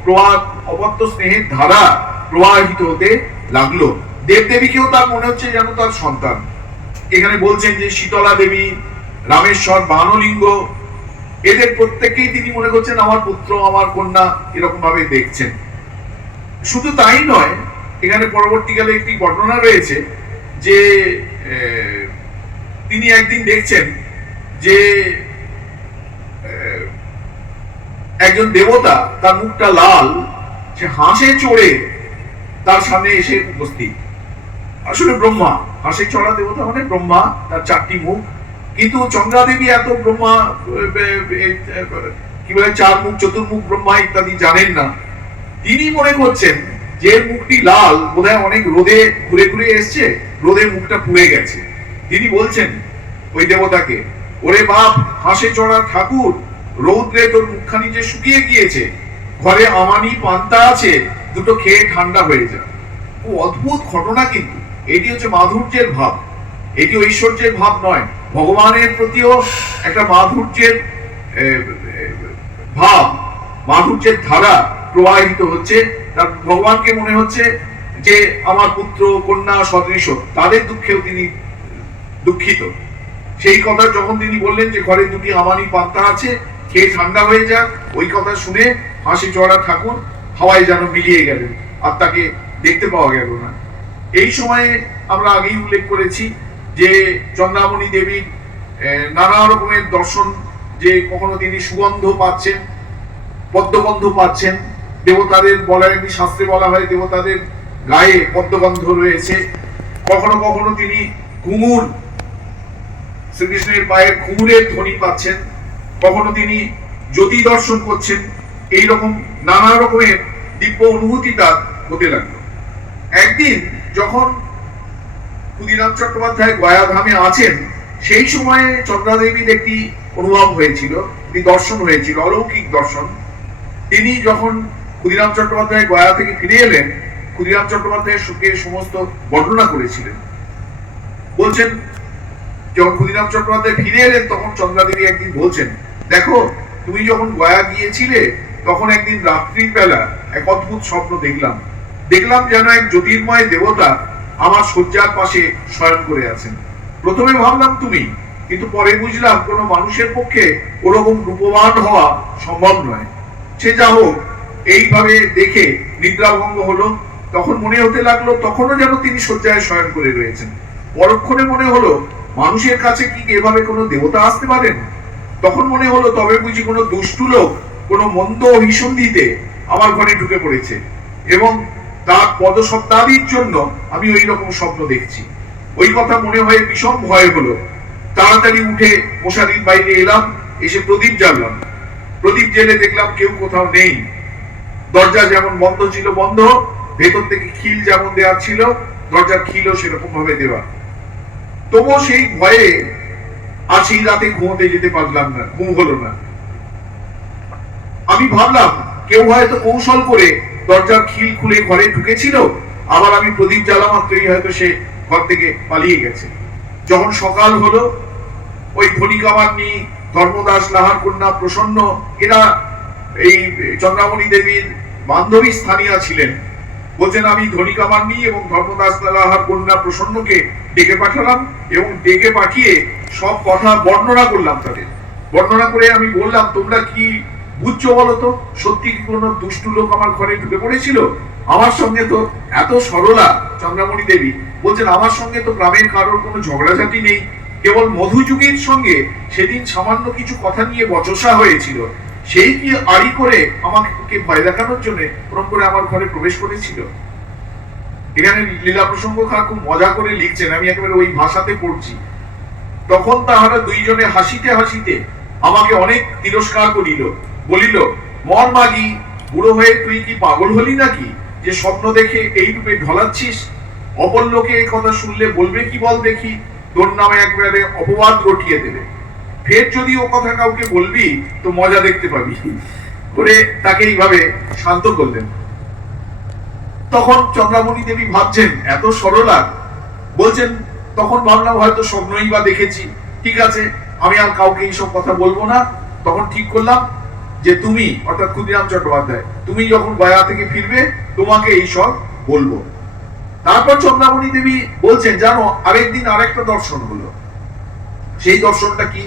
প্রবাহ, অপত্য স্নেহের ধারা প্রবাহিত হতে লাগলো। দেব দেবীকেও তার মনে হচ্ছে যেন তার সন্তান। এখানে বলছেন যে শীতলা দেবী, রামেশ্বর, বানলিঙ্গ, এদের প্রত্যেককেই তিনি মনে করছেন আমার পুত্র, আমার কন্যা, এরকম ভাবে দেখছেন। শুধু তাই নয়, এখানে পরবর্তীকালে একটি ঘটনা রয়েছে যে তিনি একদিন দেখছেন যে একজন দেবতা, তার মুখটা লাল, সে হাসে চড়ে তার সামনে এসে উপস্থিত। আসলে ব্রহ্মা, হাসে চড়া দেবতা মানে ব্রহ্মা, তার 4টি মুখ। কিন্তু চন্দ্রা দেবী এত ব্রহ্মা কি বলে 4 মুখ, চতুর্মুখ ব্রহ্মা ইত্যাদি জানেন না। তিনি মনে করছেন যে মুখটি লাল, বোধহয় অনেক রোদে ঘুরে ঘুরে এসছে, রোদে মুখটা পুড়ে গেছে। তিনি বলছেন ওই দেবতাকে, ওরে বাপ, হাসে চড়া ঠাকুর, রৌদ্রে তোর মুখখানি যে শুকিয়ে গিয়েছে, ঘরে আমানি পান্তা আছে, দুটো খেয়ে ঠান্ডা হয়ে যা। ও অদ্ভুত ঘটনা, কিন্তু এটি হচ্ছে মাধুর্যের ভাব, এটি ঐশ্বর্যের ভাব নয়। ভগবানের প্রতিও একটা মাধুর্যের ভাব, মাধুর্যের ধারা প্রবাহিত হচ্ছে। তার ভগবানকে মনে হচ্ছে যে আমার পুত্র কন্যা সদৃশ, তাদের দুঃখেও তিনি দুঃখিত। সেই কথা যখন তিনি বললেন যে ঘরে 2টি আমানি পান্তা আছে, খেয়ে ঠান্ডা হয়ে যাক, ওই কথা শুনে হাসি চড়া ঠাকুর হাওয়ায় যেন মিলিয়ে গেলেন, আর তাকে দেখতে পাওয়া গেল না। এই সময়ে আমরা আগেই উল্লেখ করেছি যে চন্দ্রামণি দেবীর নানা রকমের দর্শন, যে কখনো তিনি সুগন্ধ পাচ্ছেন, পদ্মগন্ধ পাচ্ছেন। দেবতাদের বলা, একটি শাস্ত্রে বলা হয় দেবতাদের গায়ে পদ্মগন্ধ রয়েছে। কখনো কখনো তিনি ঘুঙুর, শ্রীকৃষ্ণের পায়ের ঘুঙুরের ধ্বনি পাচ্ছেন, কখনো তিনি জ্যোতি দর্শন করছেন। এইরকম নানা রকমের দিব্য অনুভূতি তার হতে লাগলো। একদিন যখন ক্ষুদিরাম চট্টোপাধ্যায় গয়াধামে আছেন, সেই সময়ে চন্দ্রা দেবীর একটি অনুভব হয়েছিল, একটি দর্শন হয়েছিল, অলৌকিক দর্শন। তিনি যখন ক্ষুদিরাম চট্টোপাধ্যায় গয়া থেকে ফিরে এলেন, ক্ষুদিরাম চট্টোপাধ্যায়ের সুখে সমস্ত বর্ণনা করেছিলেন। বলছেন যখন ক্ষুদিরাম চট্টোপাধ্যায় ফিরে এলেন তখন চন্দ্রা দেবী একদিন বলছেন দেখো, তুমি যখন গয়া গিয়েছিলে তখন একদিন রাত্রির বেলা এক অদ্ভুত স্বপ্ন দেখলাম। দেখলাম যেন এক জ্যোতির্ময় দেবতা আমার শয্যার পাশে শয়ন করে আছেন। প্রথমে ভাবলাম তুমি, কিন্তু পরে বুঝলাম কোনো মানুষের পক্ষে ওরকম রূপবান হওয়া সম্ভব নয়। সে যা হোক, এইভাবে দেখে নিদ্রাভঙ্গ হলো। তখন মনে হতে লাগলো তখনও যেন তিনি শয্যায় শয়ন করে রয়েছেন। পরক্ষণে মনে হলো মানুষের কাছে কি এভাবে কোনো দেবতা আসতে পারেন? তখন মনে হলো তবে বুঝি কোনো দুষ্টু লোক কোনো মন্দ অভিসন্ধিতে আমার ঘরে ঢুকে পড়েছে এবং তার পদসপ্তাদির জন্য আমি ওই রকম স্বপ্ন দেখছি। ওই কথা মনে হয়ে ভীষণ ভয় হলো। তাড়াতাড়ি উঠে মশারির বাইরে এলাম, এসে প্রদীপ জ্বাললাম। প্রদীপ জেলে দেখলাম কেউ কোথাও নেই। দরজা যেমন বন্ধ ছিল বন্ধ, ভেতর থেকে খিল যেমন দেওয়া ছিল দরজার খিলও সেরকম ভাবে দেওয়া। তবুও সেই ভয়ে আর সেই রাতে ঘুমোতে যেতে পারলাম না, ঘুম হলো না। আমি ভাবলাম কেউ হয়তো কৌশল করে দরজার খিল খুলে ঘরে ঢুকেছিল, আবার আমি প্রদীপ জ্বালা মাত্রই হয়তো সে ঘর থেকে পালিয়ে গেছে। যখন সকাল হলো, ওই ধনিকামান্নি, ধর্মদাস লাহার কন্যা প্রসন্ন, এরা এই চন্দ্রামণি দেবীর বান্ধবী স্থানীয় ছিলেন। বলছেন আমি ধনিকামান্নি এবং ধর্মদাস লাহার কন্যা প্রসন্নকে ডেকে পাঠালাম এবং ডেকে পাঠিয়ে সব কথা বর্ণনা করলাম তাদের। বর্ণনা করে আমি বললাম তোমরা কি বুঝছো বলো তো, সত্যি কি কোনো দুষ্টু লোক আমার ঘরে ঢুকে পড়েছিল? আমার সঙ্গে তো এত সরলা চন্দ্রামণি দেবী বলছেন আমার সঙ্গে তো গ্রামের কারোর কোনো ঝগড়াঝাটি নেই, কেবল মধুযুগীর সঙ্গে সেদিন সামান্য কিছু কথা নিয়ে বচসা হয়েছিল, সেই কি আড়ি করে আমাকে ভয় দেখানোর জন্য ওরকম করে আমার ঘরে প্রবেশ করেছিল। এখানে লীলা প্রসঙ্গ খা খুব মজা করে লিখছেন, আমি একেবারে ওই ভাষাতে পড়ছি। তখন তাহারা দুইজনে হাসিতে হাসিতে আমাকে অনেক তিরস্কার করিল, বলিল মর মাগি, বুড়ো হয়ে তুই কি পাগল হলি নাকি যে স্বপ্ন দেখে এই রূপে ঢলাচ্ছিস? অপর লোকে এই কথা শুনলে বলবে কি বল দেখি, তোর নামে একবারে অপবাদ রটিয়ে দেবে। ফের যদি ও কথা কাউকে বলবি তো মজা দেখতে পাবি, করে তাকে এইভাবে শান্ত করলেন। তখন চন্দ্রামণি দেবী ভাবছেন এত সরলা, বলছেন তখন ভাবলাম হয়তো স্বপ্নই বা দেখেছি, ঠিক আছে আমি আর কাউকে এইসব কথা বলবো না। তখন ঠিক করলাম যে তুমি অর্থাৎ ক্ষুদিরাম চট্টোপাধ্যায়, তুমি যখন গয়া থেকে ফিরবে তোমাকে এইসব বলবো। তারপর চন্দ্রামণি দেবী বলছেন জানো আরেকদিন আরেকটা দর্শন হলো। সেই দর্শনটা কি?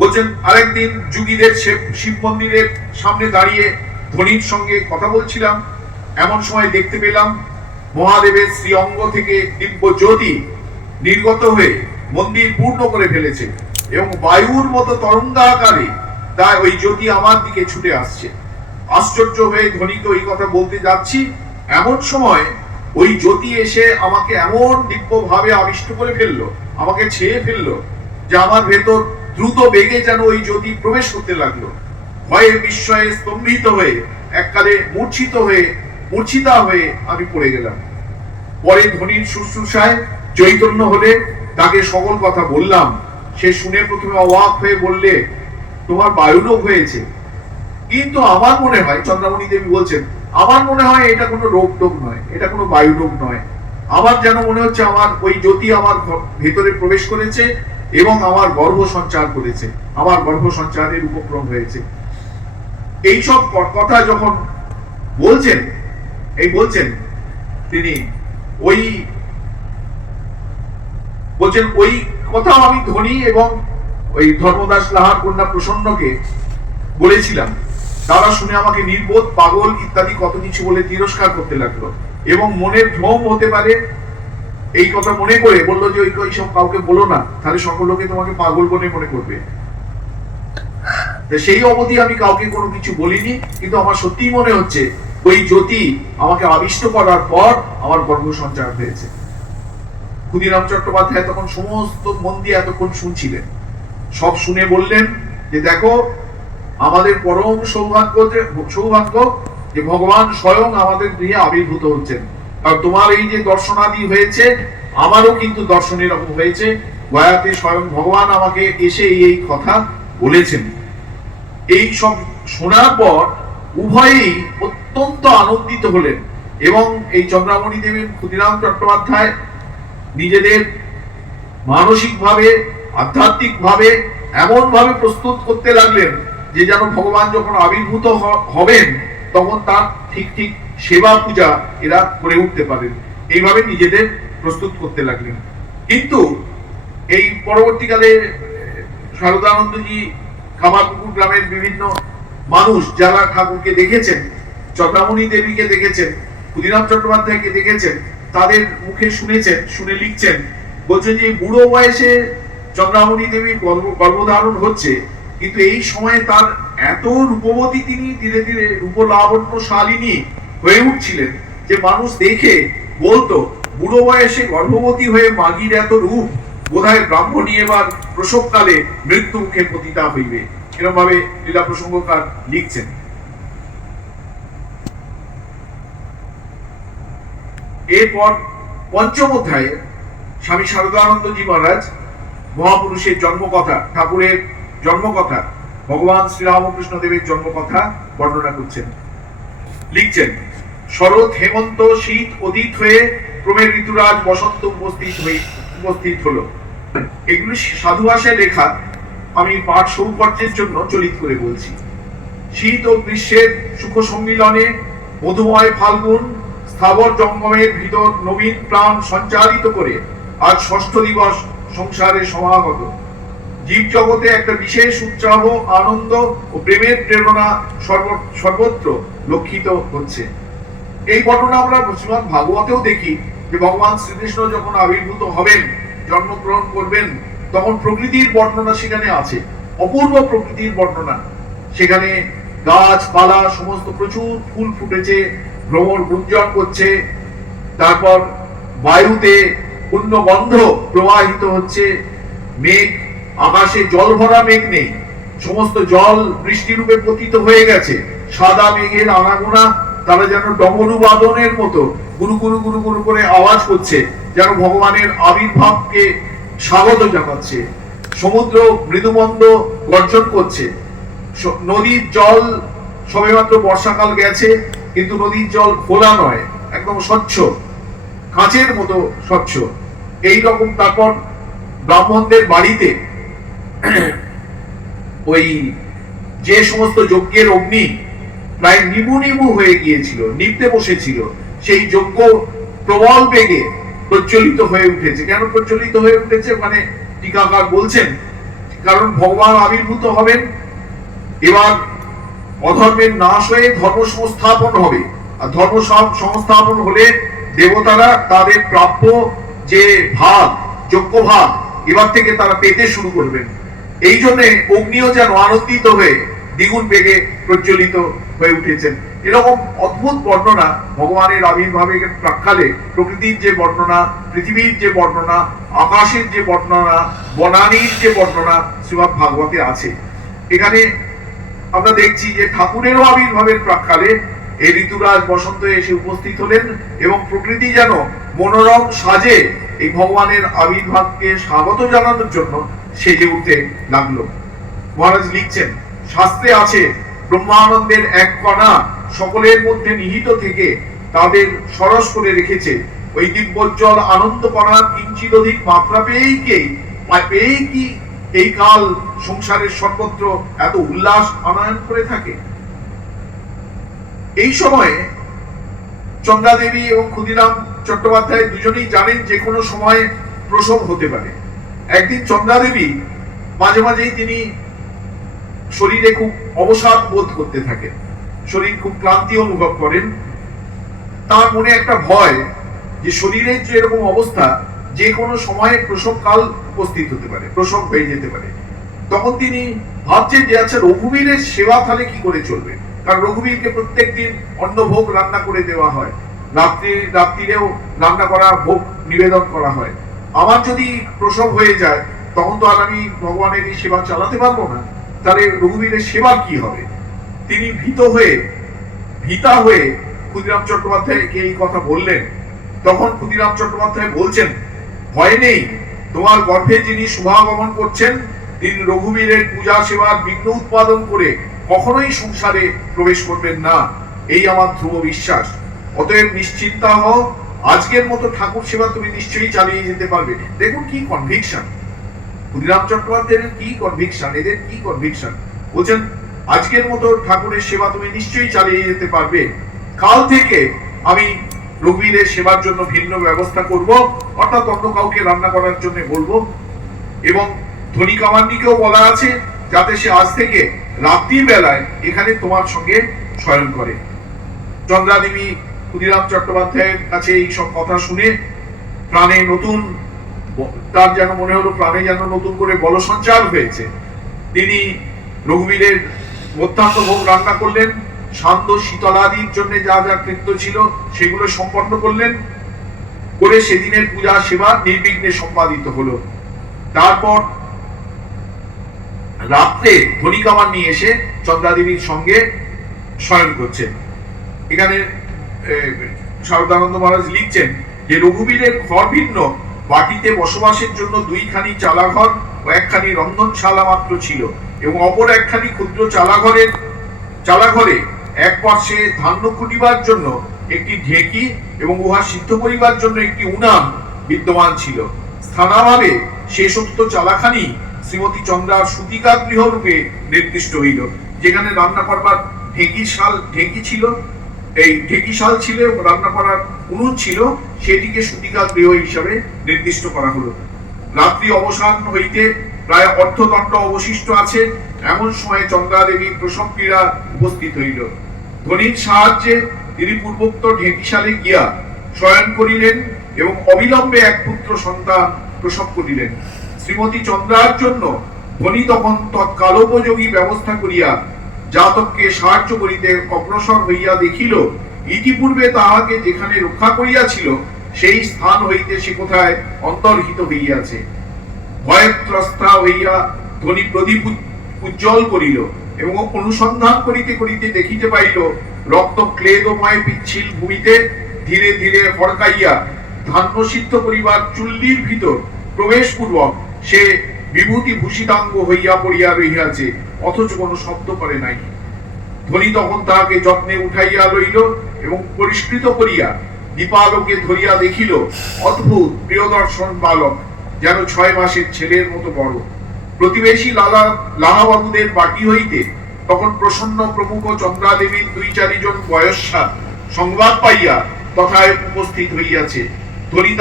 বলছেন আরেকদিন যুগীদের শিব মন্দিরের সামনে দাঁড়িয়ে ধনির সঙ্গে কথা বলছিলাম, এমন সময় দেখতে পেলাম মহাদেবের শ্রী অঙ্গ থেকে দিব্য জ্যোতি নির্গত হয়ে মন্দির পূর্ণ করে ফেলেছে এবং বায়ুর মতো তরঙ্গাকারে তাই ওই জ্যোতি আমার দিকে ছুটে আসছে। আশ্চর্য হয়ে ধনীকে ওই কথা বলতে যাচ্ছি, এমন সময় ওই জ্যোতি এসে আমাকে এমন দিব্য ভাবে আবিষ্ট করে ফেললো, আমাকে ছেয়ে ফেললো, যে আমার ভেতর দ্রুত বেগে যেন ওই জ্যোতি প্রবেশ করতে লাগলো। ভয়ে বিস্ময়ে স্তম্ভিত হয়ে এককালে মূর্ছিতা হয়ে আমি পড়ে গেলাম। পরে ধনীর শুশ্রূষায় চৈতন্য হলে তাকে সকল কথা বললাম। সে শুনে প্রথমে অবাক হয়ে বললে তোমার বায়ুরোগ হয়েছে। কিন্তু আমার মনে হয়, চন্দ্রামণি দেবী বলছেন, আমার মনে হয় এটা কোনো রোগ টোগ নয়, এটা কোনো বায়ুরোগ নয়। আমার যেন মনে হচ্ছে আমার ওই জ্যোতি আমার ভেতরে প্রবেশ করেছে এবং আমার গর্ভ সঞ্চার করেছে, আমার গর্ভ সঞ্চারের উপক্রম হয়েছে। এইসব কথা যখন বলছেন তিনি ওই বলছেন ওই কথাও আমি ধনী এবং ওই ধর্মদাস লাহার কন্যা প্রসন্নকে বলেছিলাম। তারা শুনে আমাকে নির্বোধ, পাগল ইত্যাদি কত কিছু বলে তিরস্কার করতে লাগলো এবং মনের ভ্রম হতে পারে এই কথা মনে করে বললো যে ওইসব কাউকে বলো না, তাহলে সকল লোকে তোমাকে পাগল বলে মনে করবে। সেই অবধি আমি কাউকে কোনো কিছু বলিনি, কিন্তু আমার সত্যিই মনে হচ্ছে ওই জ্যোতি আমাকে আবিষ্ট করার পর আমার গর্ভ সঞ্চার হয়েছে। ক্ষুদিরাম চট্টোপাধ্যায় তখন সমস্ত মন দিয়ে এতক্ষণ শুনছিলেন। সব শুনে বললেন যে দেখো আমাদের পরম সৌভাগ্য যে ভগবান স্বয়ং আমাদের গৃহে আবির্ভূত হচ্ছেন। আর তোমার এই যে দর্শনাদি হয়েছে, আমারও কিন্তু দর্শন এরকম হয়েছে। গয়াতে স্বয়ং ভগবান আমাকে এসে এই কথা বলেছেন। এই সব শোনার পর উভয়েই অত্যন্ত আনন্দিত হলেন এবং এই চন্দ্রামণি দেবী ক্ষুদিরাম চট্টোপাধ্যায় নিজেদের মানসিকভাবে আধ্যাত্মিকভাবে এমনভাবে প্রস্তুত করতে লাগলেন যে যেন ভগবান যখন আবির্ভূত হবেন তখন তার ঠিক ঠিক সেবা পূজা এরা করে উঠতে পারেন, এইভাবে নিজেদের প্রস্তুত করতে লাগলেন। কিন্তু এই পরবর্তীকালে শারদানন্দজি কামারপুকুর গ্রামের বিভিন্ন মানুষ যারা ঠাকুরকে দেখেছেন, চন্দ্রামণি দেবীকে দেখেছেন, ক্ষুদিরাম চট্টোপাধ্যায়কে দেখেছেন, তাদের মুখে শুনেছেন, শুনে লিখছেন, বলছেন যে বুড়ো বয়সে চন্দ্রামণি দেবীর গর্ভধারণ হচ্ছে, কিন্তু এই সময়ে তার এত রূপবতী, তিনি ধীরে ধীরে রূপলাবণ্যশালিনী হয়ে উঠছিলেন যে মানুষ দেখে বলতো বুড়ো বয়সে গর্ভবতী হয়ে মাগির এত রূপ, বোধহয় ব্রাহ্মণী এবার প্রসবকালে মৃত্যু মুখে পতিতা হইবে। এরকম ভাবে লীলা প্রসঙ্গকার লিখছেন। এরপর পঞ্চম অধ্যায়ে স্বামী শারদানন্দজি মহারাজ মহাপুরুষের জন্মকথা, ঠাকুরের জন্মকথা, ভগবান শ্রীরামকৃষ্ণ দেবের জন্মকথা বর্ণনা করছেন। লিখছেন, শরৎ হেমন্ত শীত অতীত হয়ে ক্রমে ঋতুরাজ বসন্ত উপস্থিত হলো। এগুলি সাধু ভাষায় লেখা, আমি পাঠ সৌকর্যের জন্য চলিত করে বলছি। শীত ও গ্রীষ্মের সুখ সম্মিলনে মধুময় ফাল্গুন স্থাবর জঙ্গমের ভিতর নবীন প্রাণ সঞ্চারিত করে আজ ষষ্ঠ দিবস সংসারে সমাগত। জীব জগতে একটা বিশেষ উৎসাহ, আনন্দ ও প্রেমের প্রেরণা সর্বত্র লক্ষিত হচ্ছে। এই ঘটনা আমরা শ্রীমদ্ ভাগবতেও দেখি যে ভগবান শ্রীকৃষ্ণ যখন আবির্ভূত হবেন, জন্মগ্রহণ করবেন, তখন প্রকৃতির বর্ণনা সেখানে আছে, অপূর্ব প্রকৃতির বর্ণনা। সেখানে গাছপালা সমস্ত প্রচুর ফুল ফুটেছে, ভ্রমর গুঞ্জন করছে, তারপর বায়ুতে পূর্ণ গন্ধ প্রবাহিত হচ্ছে, মেঘ, আকাশে জল ভরা মেঘ নেই, সমস্ত জল বৃষ্টিরূপে পতিত হয়ে গেছে। সাদা মেঘের আনাগোনা, তারা যেন ডমরু বাদনের মতো গুরু গুরু গুরু গুরু করে আওয়াজ করছে, যেন ভগবানের আবির্ভাবকে স্বাগত জানাচ্ছে। সমুদ্র মৃদুমন্দ গর্জন করছে। নদীর জল সবেমাত্র বর্ষাকাল গেছে, কিন্তু নদীর জল খোলা নয়, একদম স্বচ্ছ, কাঁচের মতো স্বচ্ছ। এই রকম তারপর ব্রাহ্মণদের বাড়িতে ওই যে সমস্ত যজ্ঞের অগ্নি প্রায় নিবু নিবু হয়ে গিয়েছিল, নিভতে বসেছিল, সেই যজ্ঞ প্রবল বেগে প্রচলিত হয়ে উঠেছে। কেন প্রচলিত হয়ে উঠেছে? মানে টিকাকার বলছেন, কারণ ভগবান আবির্ভূত হবেন, এবার অধর্মের নাশ হয়ে ধর্ম সংস্থাপন হবে। আর ধর্ম সংস্থাপন হলে দেবতারা তাদের প্রাপ্য যে ভাগ, যজ্ঞ ভাগ, এবার থেকে তারা পেতে শুরু করবেন। এই জন্য অগ্নিও যেন আনন্দিত হয়ে দ্বিগুণ বেগে প্রচলিত হয়ে উঠেছেন। এরকম অদ্ভুত বর্ণনা ভগবানের আবির্ভাবের প্রাক্কালে প্রকৃতির যে বর্ণনা, পৃথিবীর যে বর্ণনা, আকাশের যে বর্ণনা, বনানীর যে বর্ণনা শ্রীমদ্ ভাগবতে আছে। এখানে আমরা দেখছি যে ঠাকুরেরও আবির্ভাবের প্রাক্কালে এই ঋতুরাজ বসন্ত এসে উপস্থিত হলেন এবং প্রকৃতি যেন মনোরম সাজে এই ভগবানের আবির্ভাবকে স্বাগত জানানোর জন্য সেজে উঠতে লাগলো। মহারাজ লিখছেন, শাস্ত্রে আছে ব্রহ্মানন্দের এক কণা সকলের মধ্যে নিহিত থেকে তাদের সরস করে রেখেছে। ওই দিব্যজ্জ্বল আনন্দ কণার কিঞ্চিত অধিক মাত্রা পেয়েই কি এই কাল সংসারের সর্বত্র এত উল্লাস আনয়ন করে থাকে? এই সময়ে চন্দ্রা দেবী এবং ক্ষুদিরাম চট্টোপাধ্যায় দুজনেই জানেন যে কোনো সময় প্রসব হতে পারে। একদিন চন্দ্রা দেবী মাঝে মাঝেই তিনি শরীরে খুব অবসাদ বোধ করতে থাকেন, শরীর খুব ক্লান্তি অনুভব করেন। তার মনে একটা ভয় যে শরীরের যে এরকম অবস্থা, যে কোনো সময়ে প্রসব কাল উপস্থিত হতে পারে, প্রসব হয়ে যেতে পারে। তখন তিনি ভাবছেন যে আচ্ছা, রঘুবীরের সেবা তাহলে কি করে চলবে? কারণ রঘুবীরকে প্রত্যেক দিন অন্নভোগ রান্না করে দেওয়া হয়, রাত্রিরেও রান্না করা ভোগ নিবেদন করা হয়। আমার যদি প্রসব হয়ে যায় তখন তো আর আমি ভগবানের এই সেবা চালাতে পারবো না, তাহলে রঘুবীরের সেবা কি হবে? তিনি ভীতা হয়ে ক্ষুদিরাম চট্টোপাধ্যায়কে এই কথা বললেন। তখন ক্ষুদিরাম চট্টোপাধ্যায় বলছেন, ভয় নেই, তোমার গর্ভে যিনি শুভাগমন করছেন তিনি রঘুবীরের পূজা সেবার বিঘ্ন উৎপাদন করে কখনোই সংসারে প্রবেশ করবেন না, এই আমার ধ্রুব বিশ্বাস। অতএব নিশ্চিন্তা হও, আজকের মতো ঠাকুর সেবা তুমি নিশ্চয়ই চালিয়ে যেতে পারবে। দেখুন কি কনভিকশন! ক্ষুদিরাম চট্টোপাধ্যায়ের কি কনভিকশন, এদের কি কনভিকশন, বলছেন আজকের মতো ঠাকুরের সেবা তুমি নিশ্চয়ই চালিয়ে যেতে পারবে, কাল থেকে আমি রঘুবীরের সেবার জন্য ভিন্ন ব্যবস্থা করব, অর্থাৎ অন্য কাউকে রান্না করার জন্য বলবো, এবং ধনী কামান্ডিকেও বলা আছে যাতে সে আজ থেকে রাত্রির বেলায় এখানে তোমার সঙ্গে শয়ন করে। চন্দ্রাদেবী ক্ষুদিরাম চট্টোপাধ্যায়ের কাছে এই সব কথা শুনে প্রাণে নতুন, তার যেন মনে হলো প্রাণে যেন নতুন করে বল সঞ্চার হয়েছে। তিনি রঘুবীরের মধ্যাহ্ন ভোগ রান্না করলেন, শান্ত শীতলাদির জন্য যা যা কৃত্য ছিল সেগুলো সম্পন্ন করলেন, করে সেদিনের পূজা সেবা নির্বিঘ্নে সম্পাদিত হলো। তারপর রাত্রে ধনী কামান নিয়ে এসে চন্দ্রাদেবীর সঙ্গে শয়ন করছেন। এখানে শারদানন্দ মহারাজ লিখছেন যে রঘুবীরের ঘর ভিন্ন, বাটিতে বসবাসের জন্য দুইখানি চালাঘর ও একখানি রন্ধনশালা মাত্র ছিল, এবং অপর একখানি ক্ষুদ্র চালাঘরে এক পার্শ্বে ধান্য কুটিবার জন্য একটি ঢেকি এবং উহা সিদ্ধ করিবার জন্য একটি উনান বিদ্যমান ছিল। স্থানাভাবে শেষোক্ত চালাখানি শ্রীমতী চন্দ্রার সুতিকা গৃহ রূপে নির্দিষ্ট হইল, যেখানে রান্না করবার ঢেকি ছিল, এই ঢেকিশাল ছিল, রান্না করার উনুন ছিল, সেটিকে সুতিকা গৃহ হিসাবে নির্দিষ্ট করা হলো। রাত্রি অবসান হইতে প্রায় অর্ধদণ্ড অবশিষ্ট আছে, এমন সময় চন্দ্রাদেবী প্রসব ক্রীড়া উপস্থিত হইল। ধনীর সাহায্যে তিনি পূর্বোক্ত ঢেকিশালে গিয়া শয়ন করিলেন এবং অবিলম্বে এক পুত্র সন্তান প্রসব করিলেন। শ্রীমতী চন্দ্রার জন্য ধনী তখন তৎকালোপযোগী ব্যবস্থা করিয়া জাতককে সাহায্য করিতে অগ্রসর হইয়া দেখিল ইতিপূর্বে তাহাকে যেখানে রক্ষা করিয়াছিল সেই স্থান হইতে সে কোথায় অন্তর্হিত হইয়াছে। ভয়ত্রস্তা হইয়া ধনী প্রদীপ উজ্জ্বল করিল এবং অনুসন্ধান করিতে করিতে দেখিতে পাইল রক্ত ক্লেদময় পিচ্ছিল ভূমিতে ধীরে ধীরে হড়কাইয়া ধান্য সিদ্ধ করিবার চুল্লির ভিতর প্রবেশ পূর্বক সে বিভূতি ভূষিতাঙ্গ হইয়া পড়িয়া রহিয়াছে, অথচ কোনো শব্দ করে নাই। ধনী তখন তাহাকে যত্নে উঠাইয়া লইল এবং পরিষ্কৃত করিয়া দীপালোকে ধরিয়া দেখিল অদ্ভুত প্রিয়দর্শন বালক, যেন 6 মাসের ছেলের মতো বড়। প্রতিবেশী লালাবাবুদের বাটি হইতে তখন প্রসন্ন প্রমুখ চন্দ্রাদেবীর 2-4 জন বয়স্যা সংবাদ পাইয়া তথায় উপস্থিত হইয়াছে। ধনী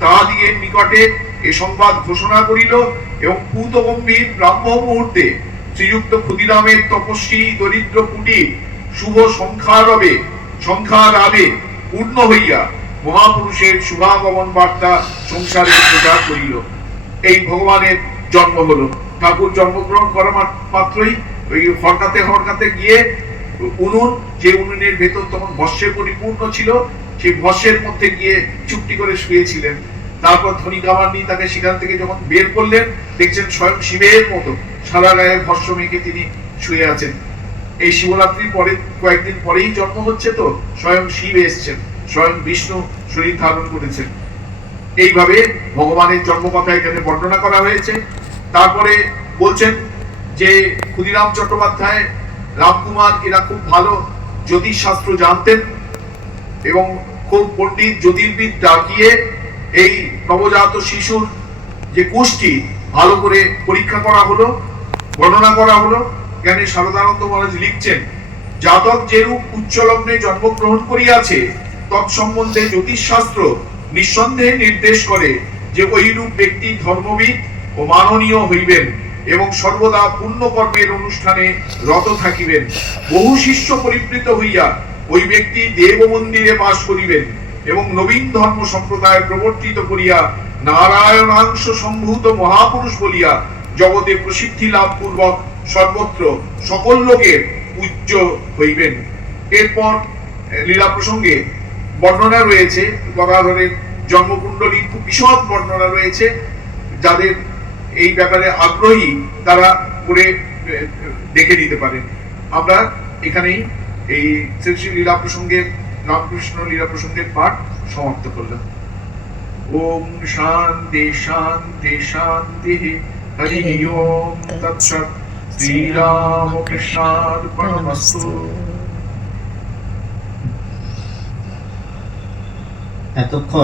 তাহাদিগের নিকটে এ সংবাদ ঘোষণা করিল এবং পূতগম্ভীর ব্রাহ্ম মুহূর্তে শ্রীযুক্ত ক্ষুদিরামের তপস্বী দরিদ্র কুটির শুভ সংখ্যারাবে পূর্ণ হইয়া মহাপুরুষের শুভাগমন বার্তা সংসারে প্রচার করিল। এই ভগবানের জন্ম হলো। ঠাকুর জন্মগ্রহণ করা মাত্রই ওই হরকাতে গিয়ে উনুন, যে উনুনের ভেতর তখন ভস্যে পরিপূর্ণ ছিল, সেই ভস্যের মধ্যে গিয়ে চুপটি করে শুয়েছিলেন। তারপর ধনী কামান্ডি তাকে সেখান থেকে যখন বের করলেন, দেখছেন স্বয়ং শিবের মতো সারা গায়ে ভস্য মেখে তিনি শুয়ে আছেন। এই শিবরাত্রির পরে কয়েকদিন পরেই জন্ম হচ্ছে, তো স্বয়ং শিব এসছেন, স্বয়ং বিষ্ণু শরীর ধারণ করেছেন। এইভাবে ভগবানের জন্ম কথা এখানে বর্ণনা করা হয়েছে। তারপরে বলছেন যে ক্ষুদিরাম চট্টোপাধ্যায়, রামকুমার এরা খুব ভালো জ্যোতিষ শাস্ত্র জানতেন এবং খুব পণ্ডিত জ্যোতির্বিদ ডাকিয়ে এই নবজাত শিশুর যে কোষটি ভালো করে পরীক্ষা করা হলো, বর্ণনা করা হলো। জ্ঞানী শারদানন্দ মহারাজ লিখছেন, জাতক যেরূপ উচ্চ লগ্নে জন্মগ্রহণ করিয়াছে তৎসম্বন্ধে জ্যোতিষ শাস্ত্র নিঃসন্দেহে নির্দেশ করে যে ওইরূপ ব্যক্তি ধর্মবিদ ও মাননীয় হইবেন এবং সর্বদা পুণ্যকর্মের অনুষ্ঠানে রত থাকিবেন। বহু শিষ্য পরিবৃত হইয়া ওই ব্যক্তি দেব মন্দিরে বাস করিবেন এবং নবীন ধর্ম সম্প্রদায় প্রবর্তিত করিয়া নারায়ণাংশ সম্ভূত মহাপুরুষ বলিয়া জগতে প্রসিদ্ধি লাভ পূর্বক সর্বত্র সকল লোকের পূজ্য হইবেন। এরপর লীলা প্রসঙ্গে বর্ণনা রয়েছে, গদাধরের জন্মকুণ্ডলীর খুব বিশদ বর্ণনা রয়েছে। যাদের এই ব্যাপারে আগ্রহী তারা করে দেখে নিতে পারেন। আমরা এখানেই এই শ্রী লীলা প্রসঙ্গের, রামকৃষ্ণ লীলা প্রসঙ্গের পাঠ সমাপ্ত করলাম। ওম শান্তি শান্তি শান্তি, হরি ওম তৎসৎ। শ্রীরামকৃষ্ণার্পণমস্তু। এতক্ষণ